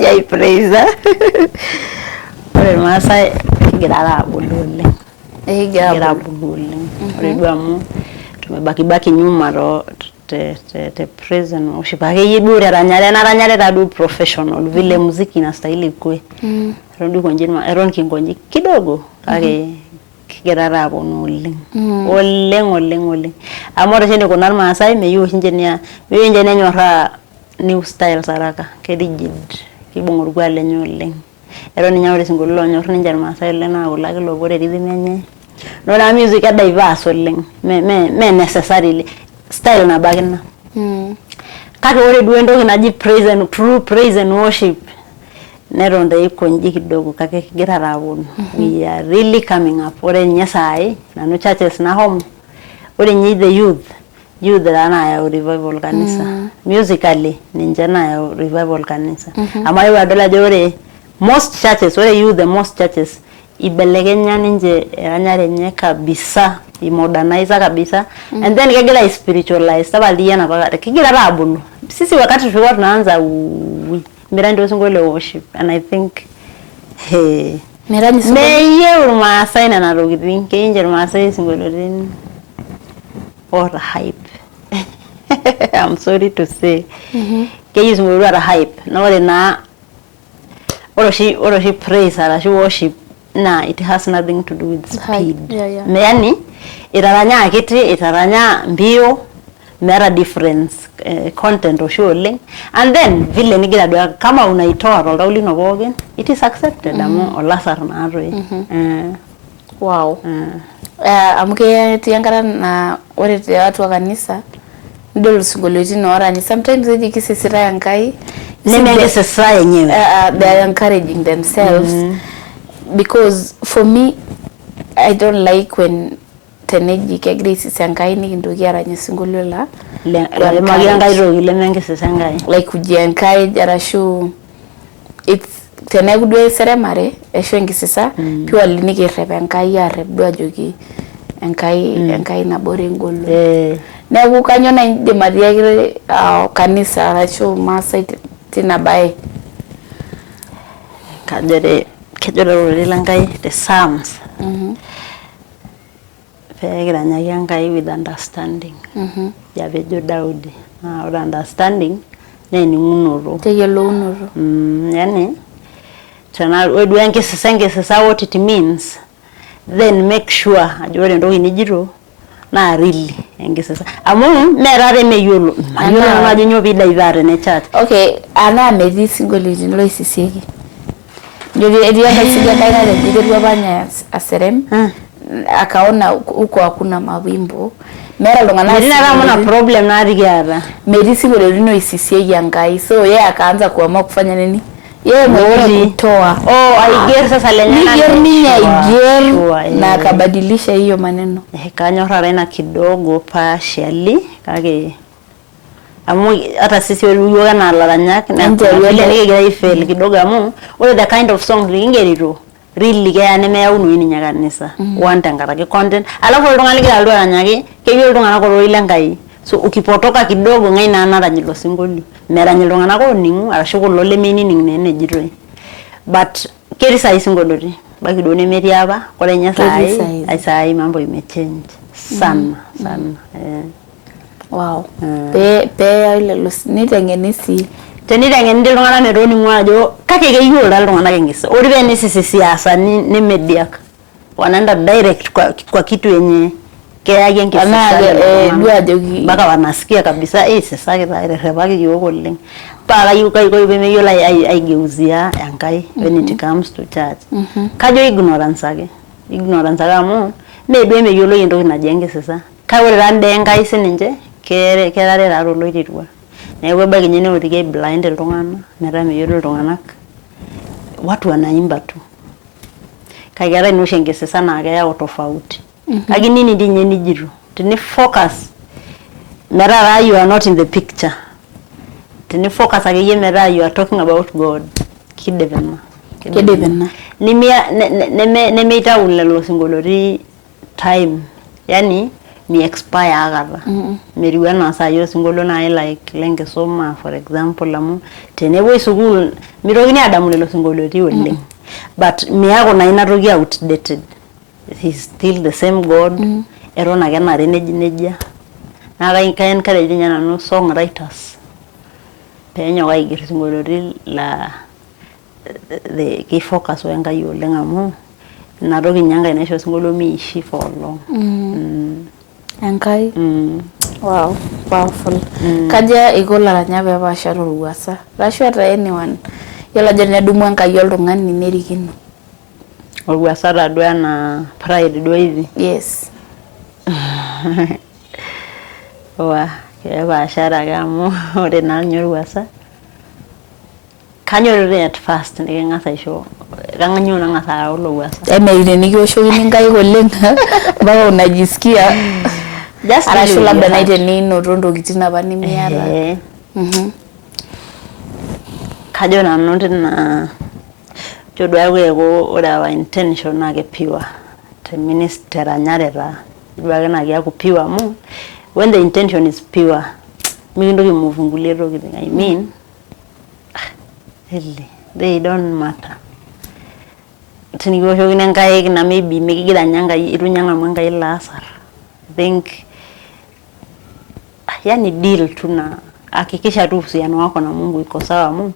jai praise ore Masai girara bulule gira bulule ore duamu tumebaki nyuma ro te present worship akiyibure aranyale tadu professional vile muziki na style kwe rondi konjima eron kingonji kidogo kage kigirara bonule oleng amore chende konar Masai meyo engineer nyora new style saraka kedigid kibongor gwale nyoleng eron nyawre singolo nyor ninja Masai lena ulake lobore rhythm no la music ada diverse oleng me necessarily style na bagina kake ore duendo kinaji praise and true praise and worship neronda ikonji kidogo kake kigira rawon we are really coming up ore nyasai na no churches na home ore nyi the youth rana ya revival kanisa musically ninja na ya revival kanisa ama yo adola jore most churches ibelekenya ninje eranyare nye kabisa modernize kabisa and then kegela spiritualize tabaliya na baka kigira rabulu sisi wakati tulikuwa tunaanza mirando singole worship and I think mirani meye Masai na narogidin kenje Masai singole rin or hype I'm sorry to say kenje singole ra hype no le na oroshi praise ala shi worship na it has nothing to do with speed yani itaranya kiti itaranya mbio mera difference content or showing and then vile nigira doa kama unaitoa roldauli no bogen it is accepted amo olasar na arwe wow amke tiangara na ore te watu wa kanisa ndio singoleti no orani sometimes eji kisisira yankai nemenge sasa yenyewe they are encouraging themselves because for me I don't like when teneji ke grace sangai ni ndugi aranye singolio la maganga iro ile menge sangai like kujiencourage arashu it's tenegudwe seremare esho ngisisa purely niki rebenkai ya rebdo ajoki enkai na bore ngolo nebu kanyona inde maria kanisa arashu Masai tina bae kajere langai the Psalms pegranya yangai with understanding ya bejo Daudi or understanding neni unoro tegelo unoro yani tana wedu yanke sasa what it means then make sure ajore ndo inijiro na really yanke sasa amu merare meyolo ayolo na jinyo bida ivare ne chat okay ana mezi singoliti lo isisieki ndio edia kasidia kaina ile ndio banya aserem akaona huko hakuna mawimbo mera longana ndio kama problem na rigara medisi ngolo lino isisie yangai so yeye akaanza kuamua kufanya nini yeye mwenyewe kutoa aiger sasa lenyana na akabadilisha hiyo maneno kanyorara na kidogo partially kage amu hata sisi wewe na laranyaki na ile ngegira ifel kidogo amu what the kind of song ringeriro really ga ne me unu ni nyaganisa wanta ngarage content alafu ndonga ligira aldo anyaki keyo ndonga na ko ile ngai so ukipotoka kidogo ngai na naranyilo singoli meranyilo ndonga na ko ningu arashuko lole mini nene jirwe but keri sai singolori baki done meri aba kole nya sai mambo imechange sana wow pe ile nitengenisi tenirenge ndilongana ne roni mwajo kake ke yura ndongana kengisa ori bene sisi siasa ni media wanaenda direct kwa kitu yenye ke yake ngisa dua jogi baka wanasikia kabisa sasa ile rebaki yoko leng para yuka iko beme yola ai geuzia yangai when it comes to church kajo ignorance amu maybe me yolo yendo kinajenge sasa kawe rande ngai sininje kerare raro loirirwa newe bagi nyene urige blind eltongana merame yoro eltonganak watu wanaimba tu kagera inushengese sana agaya tofauti agi nini dinye ni jiru tini focus merara you are not in the picture tini focus agi ye merara you are talking about God kidevena nemeitau lelo singoloti time yani mi expire akata meriwa na saa yo singolo na like lenkisoma for example amu tenewoi school mirokini adamu lelo singoloti oleng but miako na inatoki outdated. He's still the same God eton ake nare nejia na kai encourage nyana no songwriters penyo aiger singoloti la the key focus wengai oleng amu natoki nyanga inaisho singolo miishi for long. Enkai. Wow, powerful. Kaja ikola ranya beba sharo ruasa. Rashu ata anyone. Yola jene dumu enkai oltung'ani nerikino. Ruasa tadua na pride do hivi. Yes. Wa keba shara gamu ore na nyoruasa. Kanyorore at first ngengasa isho. Kanganyo na ngasa ulo ruasa. Ile nikioshokini nkai oleng baba unajisikia just arashu labda naite nino ntokitin apa nimiata. Kajo na note na jodo yako ore our intention na ke pure the minister anyareta ibage na ya kupiwa mu when the intention is pure mindo kimuvungulie tokitin I mean really they don't matter. Tinigosho kinengai na maybe mikigira nyanga irunyanga mwenga ila asar. I think yani deal tuna hakikisha tu uhusiano wako na Mungu iko sawa mu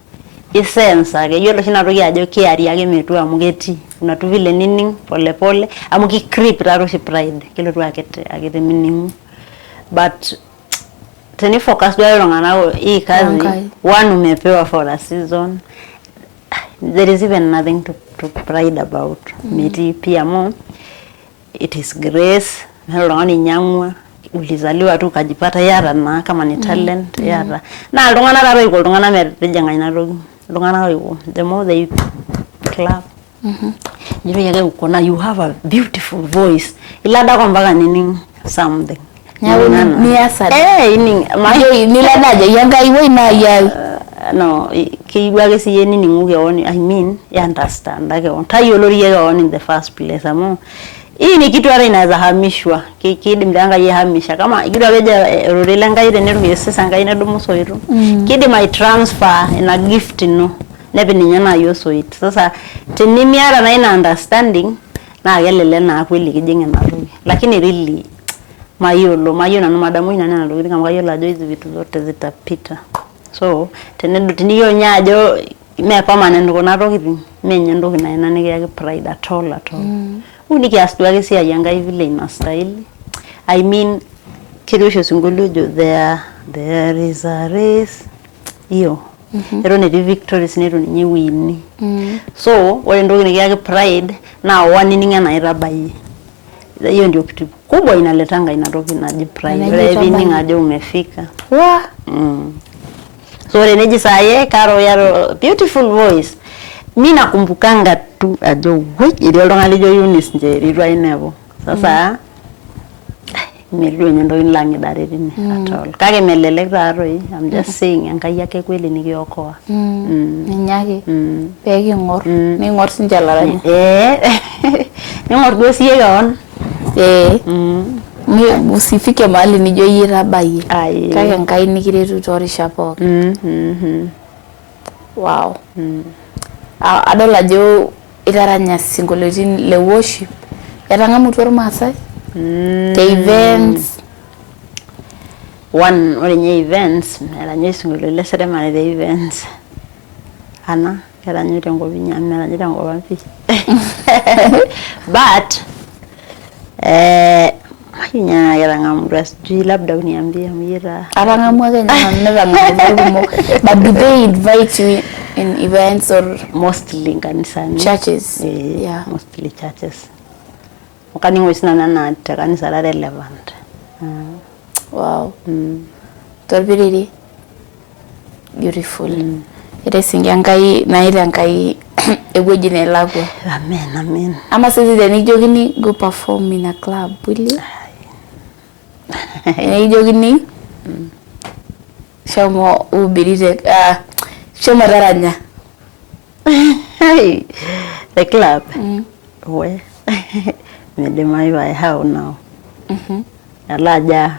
essence ake yolo shinatoki ajo kiari yake metu amugeti unatu vile nini pole pole amuki creep raro shi pride kile tu akete minimu but teni focus dwa longana hii kazi one umepewa for a season. There is even nothing to pride about. Meti pia mo it is grace nalongani nyamwa ulizaliwa tu kajipata yara na kama ni talent yara na longana raro iko longana merejanga inatoki longana iko the more they clap jiro yake ukona you have a beautiful voice ilada kwa mpaka nini something nyawe ni asa ini mayo niladaje yanga iwe na ya no kiwage si yeni ninguge oni I mean ya understand like on tayolori yega on in the first place amo hii ni kitu ara inaweza hamishwa kidi mdanga ye hamisha kama kitu abeja rorelenga ile neru yesesa ngai na domo soiro kidi my transfer in a gift no nebe ninyana yoso it sasa tenimiara na ina understanding na gelele na kweli kijinga na rugi lakini really mayo na madamu ina na rugi kama kayo la jo hizi vitu zote zitapita. So tenendo tiniyo nyajo me permanent kona roki menye ndo kina nani yake pride at all uniki astuage si ayanga vile ina style I mean kirusho singulujo there is a race iyo ero ne victories neto ni win so wale ndo kina yake pride na wani ninga na irabai hiyo ndio kitu kubwa inaletanga inatoki na pride hivi ninga umefika wa so reneji saye karo yaro beautiful voice mimi nakumbukanga tu ajo ile ndo ngalijo Eunice nje rirwa inebo sasa miriyo nyendo inlangi darini at all kage melele raro I'm just saying enkai yake kweli nikiokoa nyake pegi ngor ni ngor sinjalaranya ngor gosie gaon mi usifike mahali nijo yirabaye kage enkai nikiretu torisha pok wow adola jo itaranya singolotin le worship yatanga mutor masai the events one orenye events eranyo singolole ceremony the events ana eranyo tengo binyame eranyo tengo bapi but Mahinya yaranga mudras ji labda uniambia mira aranga mwaga nyanga nanga but do they invite you in events or mostly kanisani churches yeah mostly churches wakani ngosina na kanisa la relevant wow torbiriri beautiful ere singangai na ire ngai egweji ne lagwa amen ama sisi deni jogini go perform in a club will you ene jogini shamo ubirite shamo daranya The club. We. Midimayu I have now. Alajo.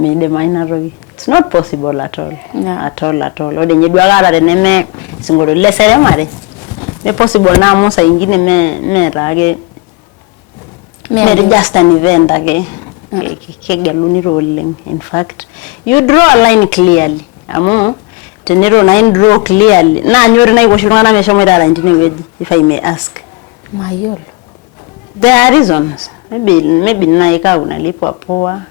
Midimayu narogi. It's not possible at all. Yeah. At all. Ode nyedwagara deneme singolo lesere mare. Me possible na musa ingine me rage. Me just an event age. Kegaluni rolling. In fact, you draw a line clearly. Amu tenero na draw clearly. Na nyori na ikoshirwana meshamwera ndine wedi, if I may ask. Mayolo. There are reasons. Maybe na ika unalipwa poa.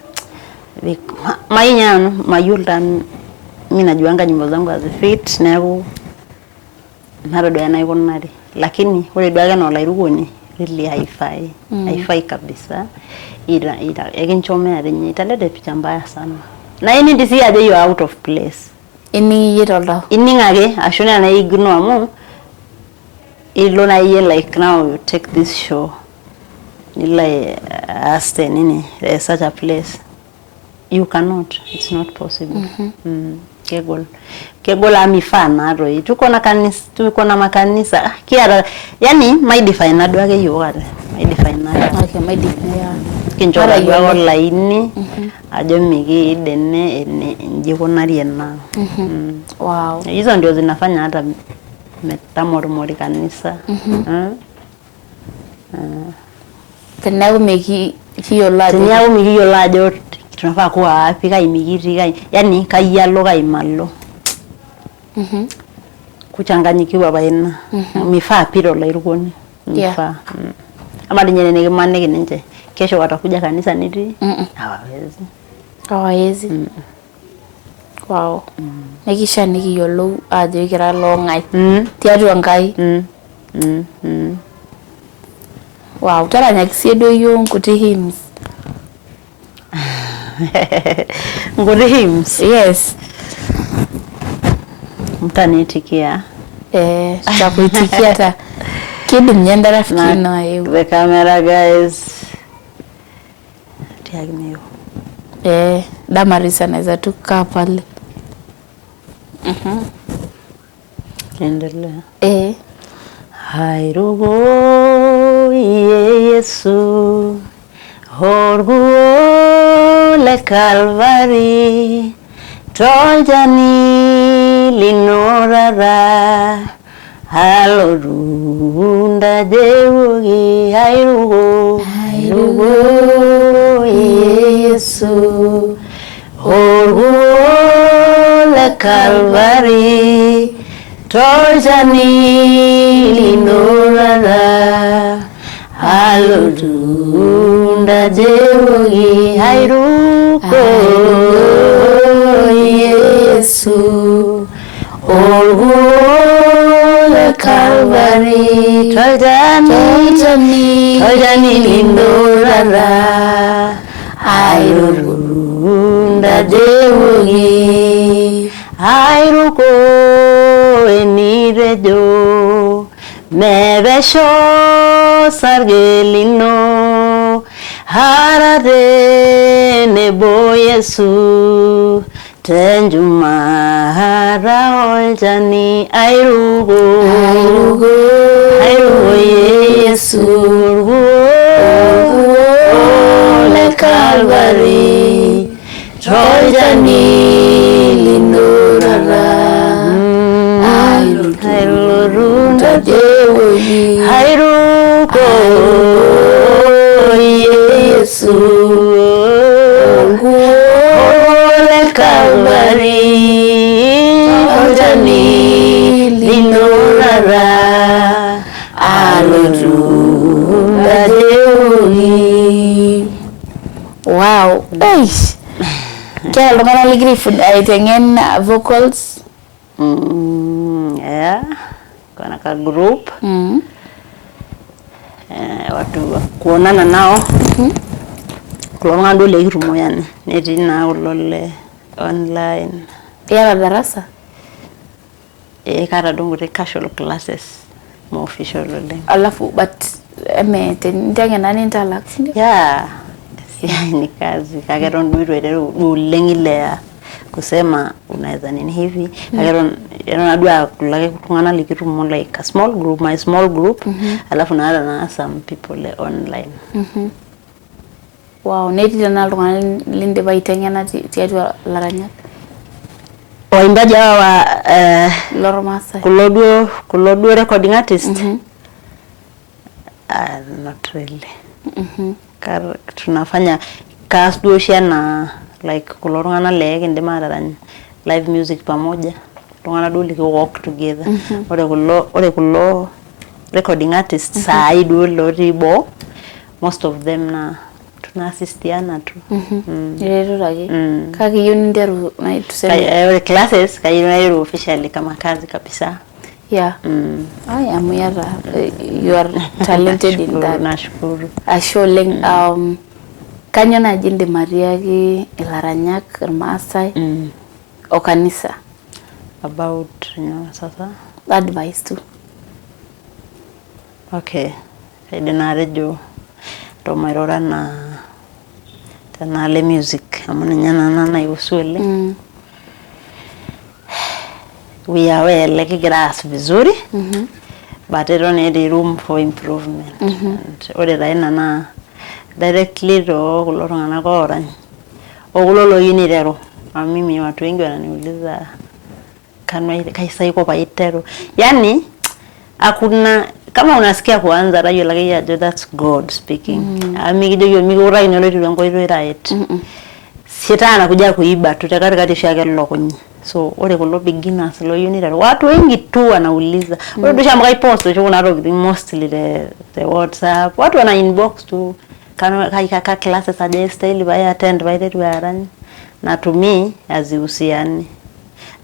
Mainyano mayulta mimi najuanga nyimbo zangu azifit na marado yanaiko nari. Lakini ule dwaga na olairugoni really haifai kabisa. Ila yakinchomea renye italeta picha mbaya sana. Na ini ndisi aje you out of place. Ini yitolda. Ini ngage ashona na ignore mu. Ilona ye like now you take this show. Nila aste nini such a place. You cannot. It's not possible. Kegol amifana roi. Tuko na makanisa. Kiara yani my define adwage yuare. My define. Okay, my define. Kinjora gwa laini. Ajo migi dene njiko nari na. Wow. Hizo ndio zinafanya hata metamormori kanisa. Tenago meki hiyo lajo. Tenago meki hiyo lajo. Tunafaa kuwa wapi kaimigiri yani kayalo kaimalo. Kuchanganyikiwa baina. Mifaa piro la irugoni. Mifaa. Ama dinyene nige nje. Kesho watakuja kanisa niti. Hawawezi. Wow. Nekisha nikiyolo ajo kira longai. Tiatu angai. Wow, tara nyakisiedo yo nkuti hymns. Ngori hymns. Yes. Mtanitikia. Tutakuitikia hata kidu mnyenda rafiki na yeye. The camera guys. Tiagniyo. Damarisa naweza tukaa pale. Endelea. Hairugo Yesu Horguo le Calvary Toljani linorara Halorunda Jewogi Hairugo Yesu Horguo le Calvary Toljani linorara Halorunda Jewogi Hairugo Yesu Horguo le Calvary Toljani linorara Halorunda Jewogi Hairugo enirejo mebesho sargelino harade nebo Yesu tenjumara oljani hairugo Yesu le Calvary Toljani linorara Hairurunda Jewogi Hairugo Yesu le Calvary Toljani linorara Hairurunda Jewogi. Wow. Eish. Kaya lungana ligri food aitengen vocals. Yeah. Kuna ka group. Watu kuonana nao. Kulonga ndo le rumo yani. Neti na ulole online. Yara darasa. Kara dongo casual classes. More official le. Alafu but ntenga nani interact. Yeah. Ni kazi. Kagero nduiro ulengile kusema unaweza nini hivi. Lakini unajua kulake kutungana likitu like a small group, my small group, alafu na some people online. Wow, neti tena iltung'anak lindipa aiteng'ena tiatua laranyak. Waimbaji hawa Lormaasai. Kulo duo recording artist. Not really. Tunafanya cast duo na like kulo tung'anak kindim atarany live music pamoja. Tung'anak duo walk together. Ore kulo recording artists sai duo lotii boo, most of them na assistiana tu. Ireto take. Kake iyieu ninteru tuseme classes kayieu nairu officially kama kazi kabisa. Yeah. Amu yata you are talented in that. Nashukuru. Ashe oleng. Kanyo naji indim atiaki ilaranyak, irmaasai o kanisa about sasa advice tu. Okay. Kaidim atejo tomairora tena le music amu ninye naihusu oleng. We are well, kigira aas vizuri, but I don't need room for improvement. And ore raina na directly to kulo tung'anak orany o kulo loyieu niteru. Mimi watu wengi wananiuliza kaisa iko paiteru. Yani hakuna kama unasikia kuanza rayo lake ajo that's God speaking. Mikijojo mikura inolotu enkoitoi right. Sitana kuja kuiba tutakatikati shake lokonyi. So ore kulo beginners loyieu niteru watu wengi tu wanauliza. Ore dushamba kai post cho kuna topic mostly the WhatsApp. Watu wana inbox tu kana kai classes aje style by attend by that arany. Na to me azihusiani.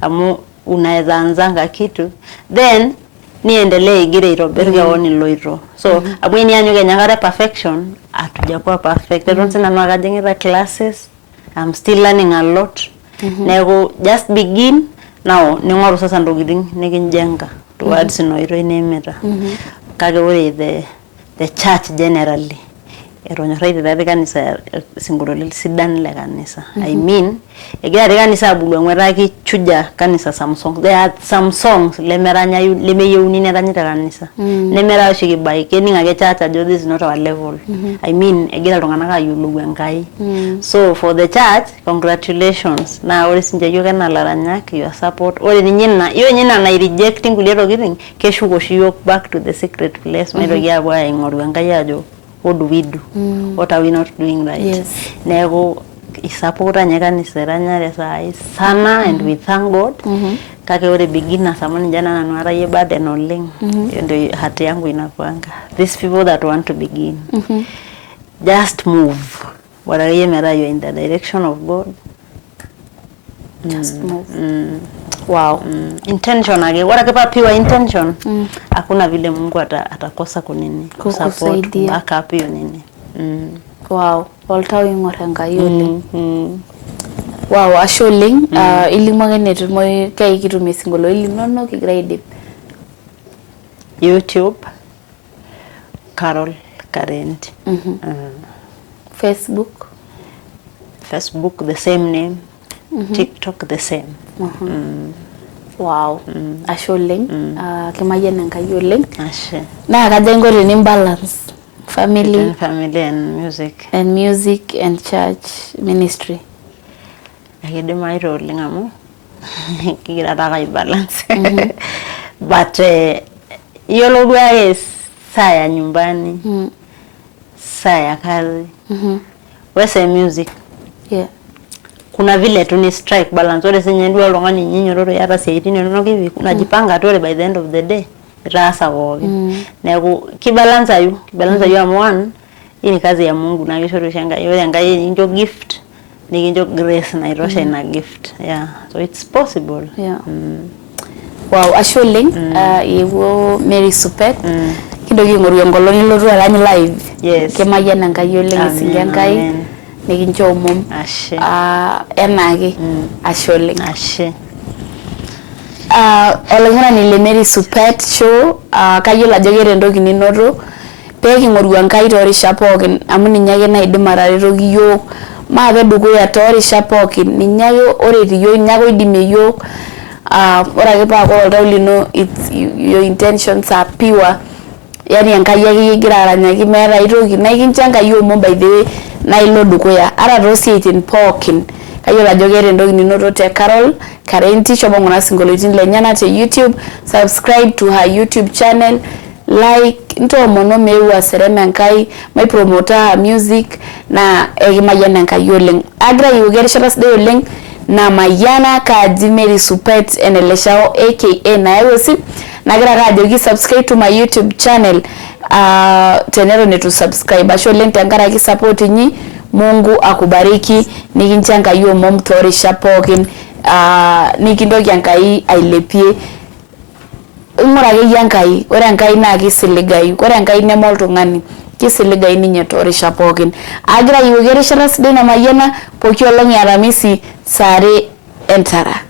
Amu unaweza anzanga kitu then niendelee igire iroberga oni loiro. So abweni anyuge nyangara perfection atujakuwa perfect. I don't say nanu akajengera classes. I'm still learning a lot. Nego just begin now ningoru sasa ndogiting nikinjenga towards noiro inemeta. Kage ore the church generally eronyoraite tadi kanisa singuroli sidan le kanisa. I mean egira kanisa abulu engwetaki chuja kanisa some songs. There are some songs lemeranya lemeyeuni neranyita kanisa. Nemera shikibai keninga ke church ajo this is not our level. I mean egira iltung'anak ayiolou Enkai. So for the church congratulations. Na ore sinje yo kana laranyak your support. Ore ninye na rejecting kulie tokitin keshuko oshi yok back to the secret place. Maitoki apuo aing'oru Enkai ajo what do we do? What are we not doing right? Yes. Nego isapota kanisa ranyare sai sana and we thank God. Kake ore beginners amoni jana nanu araye burden oleng. Ndio hati yangu inakuanga. These people that want to begin. Just move. Waraye mera you in the direction of God. Just move. Wow. Intention age warakepa piwa intention. Hakuna vile Mungu atakosa kunini support backup hiyo nini. Wow. Oltau ing'or Enkai oleng. Wow, ashe oleng. Ilimu ake netumoyu kai kitumie singolo linono kigira aidip. YouTube Carol Karenti. Facebook the same name. TikTok the same. Wow. Ashe oleng. Kimayian Enkai oleng. Ashe. Na kaja ingo balance family and music and church ministry. Akidim airo oleng amu kigira taka balance. But yolo duake saa ya nyumbani. Saa ya kazi. Wese music. Yeah. Kuna vile tu ni strike balance. Ore senye ndio longani nyinyororo yata seitini nono kivi unajipanga tole by the end of the day rasa woge. Nego kibalance ayu am one. Hii ni kazi ya Mungu na yosho shanga yole Enkai injo gift nikinjo grace na irosha ina gift. Yeah. So it's possible. Yeah. Wow, ashe oleng. Yewo Mary Supet. Kindoki ngoru engoloni lotu arany live. Yes. Kimayian Enkai oleng isinga Enkai. Nikincho omom. Ashe. Enake. Ashe oleng. Ashe. Oleng'ani le Mary Supet show kayiolo ajo keeta entoki ninoto pee king'oru Enkai toorishat pookin amu ninye ake naidim ataretoki yiok maape dukuya toorishat pookin ninye ake oret iyiok ninye ake oidimie iyiok ore ake paa ore oltau lino your intentions are pure yani Enkai ake igira aranyaki meeta ai toki naa kincho Enkai omon by the way naa ilo dukuya ara toosiaitin pookin. Kayiolo ajo keeta entoki ninoto te Carol Karenti, shomo ng'ura sinkolioitin lenyenak te YouTube, subscribe to her YouTube channel, like ntoomono meeu aserem Enkai maipromota her music na ekimayian Enkai oleng. Agira ayieu erishata sidai oleng namayiana kaaji Mary Supet eneleshao aka Naewosi nagira ake ajoki subscribe to my YouTube channel teneton eitu subscribe. Ashe oleng tenkaraki support inyi. Mungu akubariki nikincho Enkai omom toorishat pookin nikintoki Enkai ailepie. Ing'ura akeyie Enkai, ore Enkai naa kisiligayu, ore Enkai neme oltung'ani kisiligayu ninye toorishat pookin. Agira ayieu erishata sidai namayiana pooki olong' e Aramisi saa 2 entara.